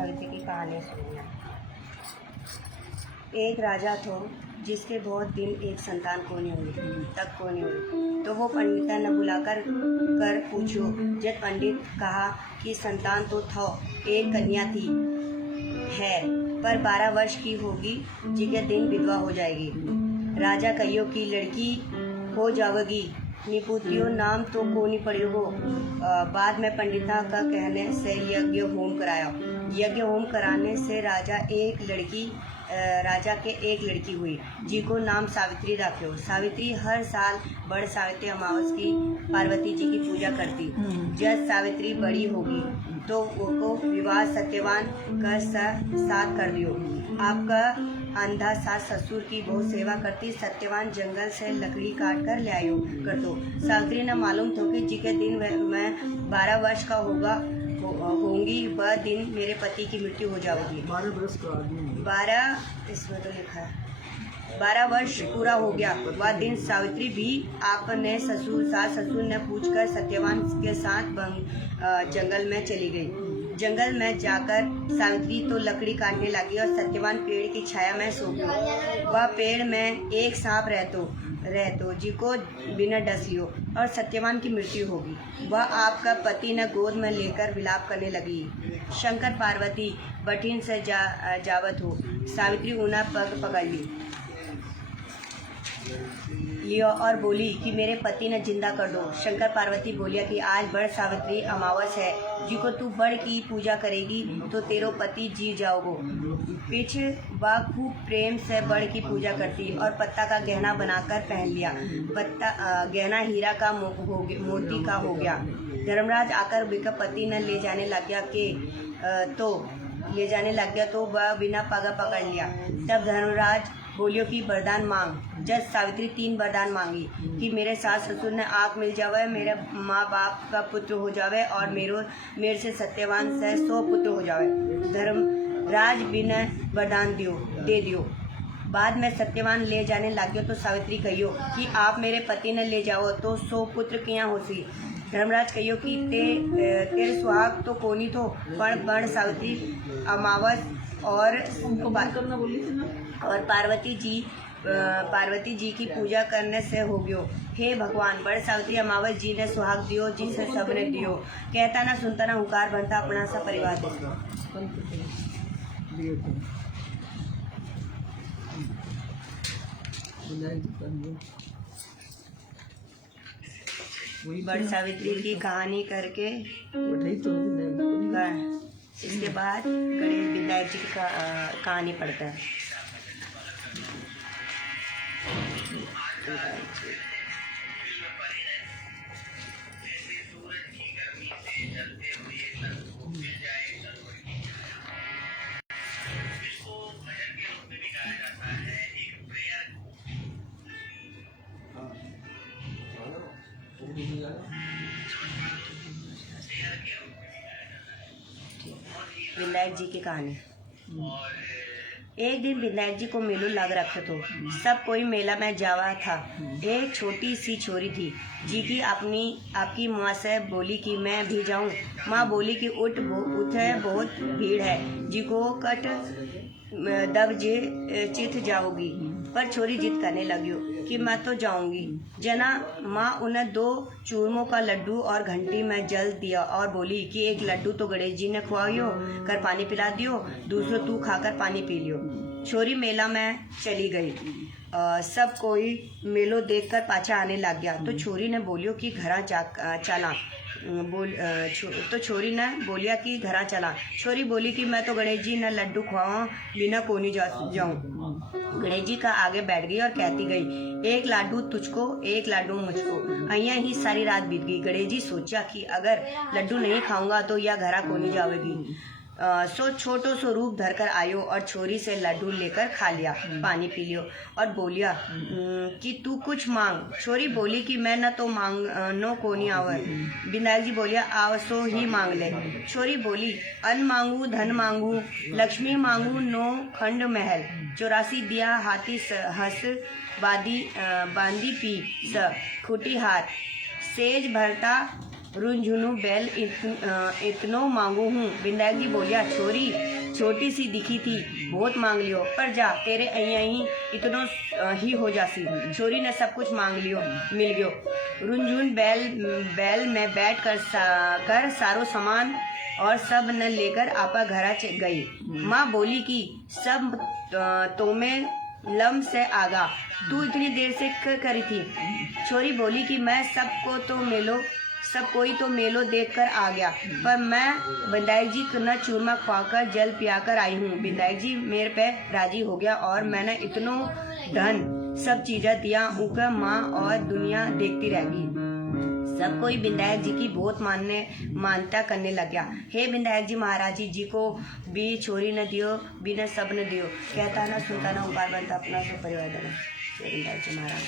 सावित्री की कहानी सुनिए। एक राजा था जिसके बहुत दिन एक संतान को नहीं हुई। तो वो पंडिता ने बुलाकर पूछो। जब पंडित कहा कि संतान तो था, एक कन्या थी है, पर 12 वर्ष की होगी, जी के दिन विधवा हो जाएगी। राजा कहियो की लड़की हो जावेगी, निपुत्रियो नाम तो को नहीं पड़ी हो। बाद में पंडिता का कहने से यज्ञ होम कराया। यज्ञ होम कराने से राजा के एक लड़की हुई, जिको नाम सावित्री रखो। सावित्री हर साल बड़ सावित्री अमावस की पार्वती जी की पूजा करती। जब सावित्री बड़ी होगी तो वो विवाह सत्यवान का साथ कर दियो। आपका अंधा सास ससुर की बहुत सेवा करती। सत्यवान जंगल से लकड़ी काट कर ले आयो कर दो। सावित्री ने मालूम था कि जी के दिन मैं 12 वर्ष का होंगी, वह दिन मेरे पति की मृत्यु हो जाएगी। 12 वर्ष का आदमी, 12 इसमें तो लिखा है 12 वर्ष पूरा हो गया वह दिन। सावित्री भी आपने सास ससुर ने पूछकर सत्यवान के साथ जंगल में चली गई। जंगल में जाकर सावित्री तो लकड़ी काटने लगी और सत्यवान पेड़ की छाया में सो गया। वह पेड़ में एक सांप रहतो जिको बिना डस लियो और सत्यवान की मृत्यु होगी। वह आपका पति ने गोद में लेकर विलाप करने लगी। शंकर पार्वती बठिन से जावत हो। सावित्री उन्हें पग पकड़ लियो और बोली कि मेरे पति ने जिंदा कर दो। शंकर पार्वती बोलिया कि आज बड़ सावित्री अमावस है, जिको तू बड़ की पूजा करेगी तो तेरो पति जी जाओगो। पीछे वह खूब प्रेम से बड़ की पूजा करती और पत्ता का गहना बनाकर पहन लिया। गहना हीरा का मोती का हो गया। धर्मराज आकर बिका पति ने ले जाने लग गया तो वह बिना पगा पकड़ लिया। तब धर्मराज बोलियो कि वरदान मांग। जब सावित्री 3 वरदान मांगी कि मेरे सास ससुर ने आँख मिल जावे, मेरे माँ बाप का पुत्र हो जावे और मेरे से सत्यवान से 100 पुत्र हो जावे। धर्मराज बिना वरदान दे दियो। बाद में सत्यवान ले जाने लग गयो तो सावित्री कहियो कि आप मेरे पति ने ले जाओ तो 100 पुत्र किया होसी। धर्मराज कहियो कि तेरे सुहाग तो कोनी थो, पर बण सावित्री अमावस और उनको बात करना बोली थी ना, और पार्वती जी की पूजा करने से हो गयो। हे भगवान, बड़ सावित्री अमावस जी ने सुहाग दियो, जिसे सबने दियो। कहता ना सुनता ना हुकार बनता, अपना सा परिवार देखो। बड़ सावित्री की कहानी करके इसके बाद गणेश विनायक जी की कहानी पढ़ता है। विनायक जी की कहानी। एक दिन विनायक जी को मेलो लग रखा तो सब कोई मेला में जावा था। एक छोटी सी छोरी थी जी की आपकी माँ से बोली कि मैं भी जाऊँ। माँ बोली कि उठे बहुत भीड़ है, जी को कट दब जे चित जाओगी। पर छोरी जिद करने लगी कि मैं तो जाऊंगी। जना माँ उन्हें 2 चूरमों का लड्डू और घंटी में जल दिया और बोली कि एक लड्डू तो गणेश जी ने खुआइयो कर पानी पिला दियो, दूसरा तू खाकर पानी पी लियो। छोरी मेला में चली गई। सब कोई मेलो देखकर पाछा आने लग गया तो छोरी ने बोलियो कि घरा चला। तो छोरी ने बोलिया कि घरा चला। छोरी बोली कि मैं तो गणेश जी ने लड्डू खुआवा बिना कोनी जाऊँ। गणेश जी का आगे बैठ गई और कहती गई, एक लाडू तुझको, एक लाडू मुझको। अहिया ही सारी रात बीत गई। गणेश जी सोचा कि अगर लड्डू नहीं खाऊंगा तो यह घरा कोनी जावेगी। सो छोटो सो रूप धरकर आयो और छोरी से लड्डू लेकर खा लिया, पानी पी लियो और बोलिया कि तू कुछ मांग। छोरी बोली कि मैं न तो नो कोनी आवर। विनायक जी बोलिया आवसो ही मांग ले। छोरी बोली अन्न मांगू, धन मांगू, लक्ष्मी मांगू, 9 खंड महल, 84 दिया हाथी हस बांदी पी स खुटी हाथ, सेज भरता रुंझुनू बैल इतनो मांगू हूँ। विधायक जी बोलिया, छोरी छोटी सी दिखी थी, बहुत मांग लियो, पर जा तेरे अहीं इतनो ही हो जासी। छोरी ने सब कुछ मांग लियो, मिल गयो। रुंझुन बैल में बैठ कर सारो सामान और सब न लेकर आपा घरा गई। माँ बोली कि सब तुम्हें लम से आगा, तू इतनी देर से क्या करी थी? छोरी बोली कि मैं सब कोई तो मेलो देख कर आ गया, पर मैं विधायक जी न चूरमा खवाकर जल पियाकर आई हूँ। विधायक जी मेरे पे राजी हो गया और मैंने इतनो धन सब चीजें दिया, उनका माँ और दुनिया देखती रहेगी। सब कोई विधायक जी की बहुत मानता करने लग गया। हे विधायक जी, महाराज जी को भी छोरी न दियो, भी न सब न दियो, कहता ना सुनता ना उपाय बनता अपना सब परिवार देना। विधायक जी महाराज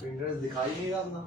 फिंगर्स दिखाई नहीं रहा अपना।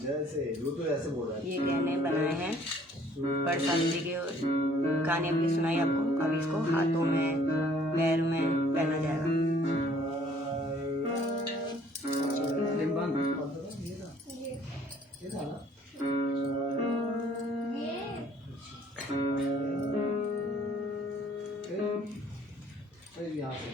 जैसे वो तो ऐसे बोल रहा है। ये गहने बनाए हैं, पर शादी के कहानी अपनी सुनाई आपको। अब इसको हाथों में पैर में पहना जाएगा। यहाँ से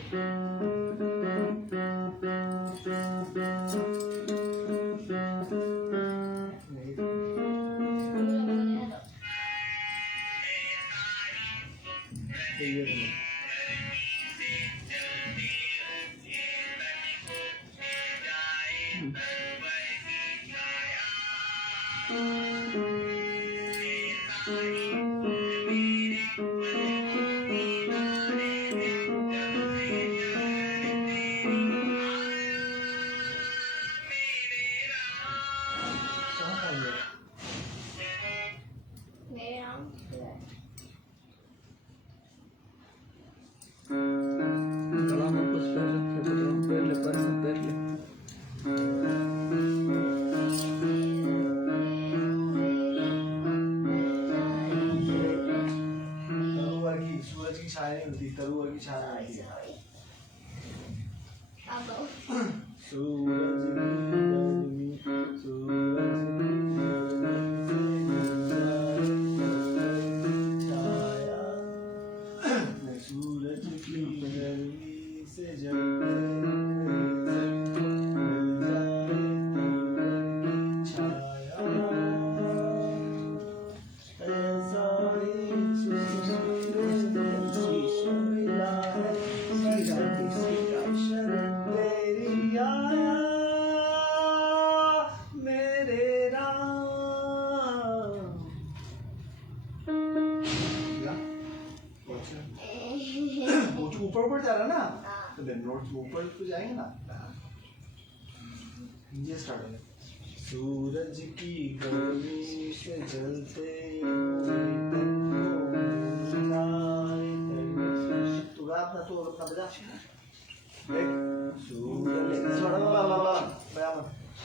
सूरज की छाया नहीं होती, तरुआ की छाया होती है। सूरज की गर्मी से ऊपर जा रहा ना, तो नोट्स ऊपर तो जाएंगे ना। ये स्टार्ट है। सूरज की गर्मी से जलते तू गाना तो अपना बजा।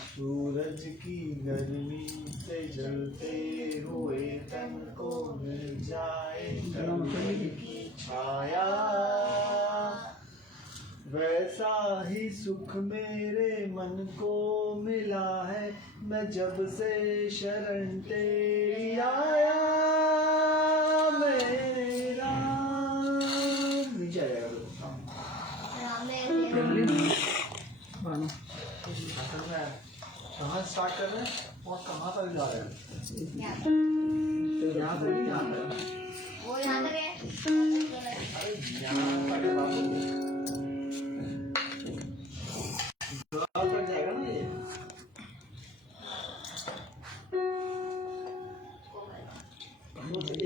सूरज की गर्मी से जलते हुए तन को मिल जाए की छाया, वैसा ही सुख मेरे मन को मिला है, मैं जब से शरण तेरी आया मेरे राम। नीचे आ जाएगा कहाँ स्टार्ट कर रहे हैं और कहाँ तक जा रहे हैं? यहाँ से नहीं जा रहे हैं। वो यहाँ तक है। अरे यहाँ तक है बाबू। यहाँ तक जाएगा ना ये।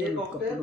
एक ऑक्टेव